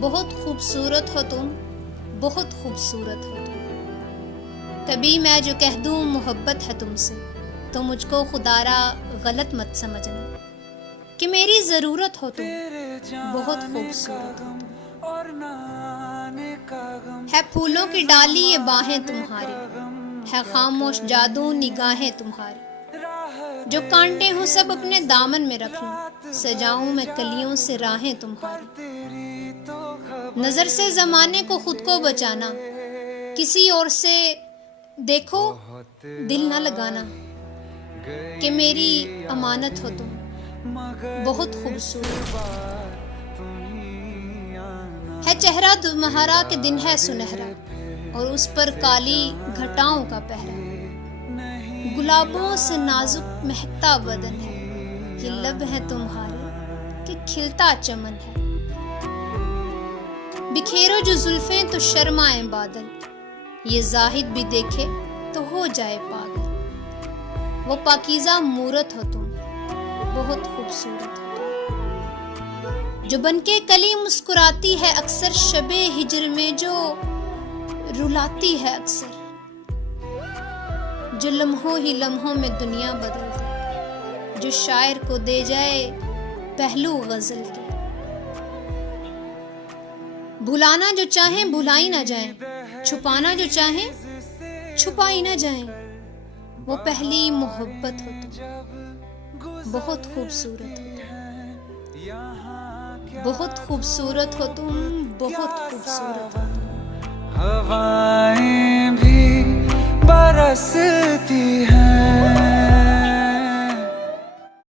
बहुत खूबसूरत हो तुम, बहुत खूबसूरत हो तुम। तभी मैं जो कह दूँ मोहब्बत है तुमसे, तो मुझको खुदारा गलत मत समझना कि मेरी ज़रूरत हो तुम, बहुत खूबसूरत हो तुम। है फूलों की डाली ये बाहें तुम्हारी, है खामोश जादू निगाहें तुम्हारी। जो कांटे हों सब अपने दामन में रख लूं, सजाऊं मैं कलियों से राहें तुम्हारी। नजर से जमाने को खुद को बचाना, किसी और से देखो दिल न लगाना कि मेरी अमानत हो तुम, बहुत खूबसूरत है। चेहरा तुम्हारा के दिन है सुनहरा, और उस पर काली घटाओं का पहरा। गुलाबों से नाजुक महकता बदन है, ये लब है तुम्हारे कि खिलता चमन है। बिखेरो जो जुल्फें तो शर्माए बादल, ये जाहिद भी देखे तो हो जाए पागल। वो पाकीज़ा मूरत हो तुम, बहुत खूबसूरत हो तुम। जो बनके कली मुस्कुराती है अक्सर, शबे हिजर में जो रुलाती है अक्सर। जो लम्हों ही लम्हों में दुनिया बदल दे, जो शायर को दे जाए पहलू गजल के। भुलाना जो चाहें भुलाई ना जाएं, छुपाना जो चाहें छुपाई ना जाएं। वो पहली मोहब्बत हो तुम, बहुत खूबसूरत हो तुम, बहुत खूबसूरत हो तुम, बहुत खूबसूरत हो तुम। हवाएं भी बरसती हैं।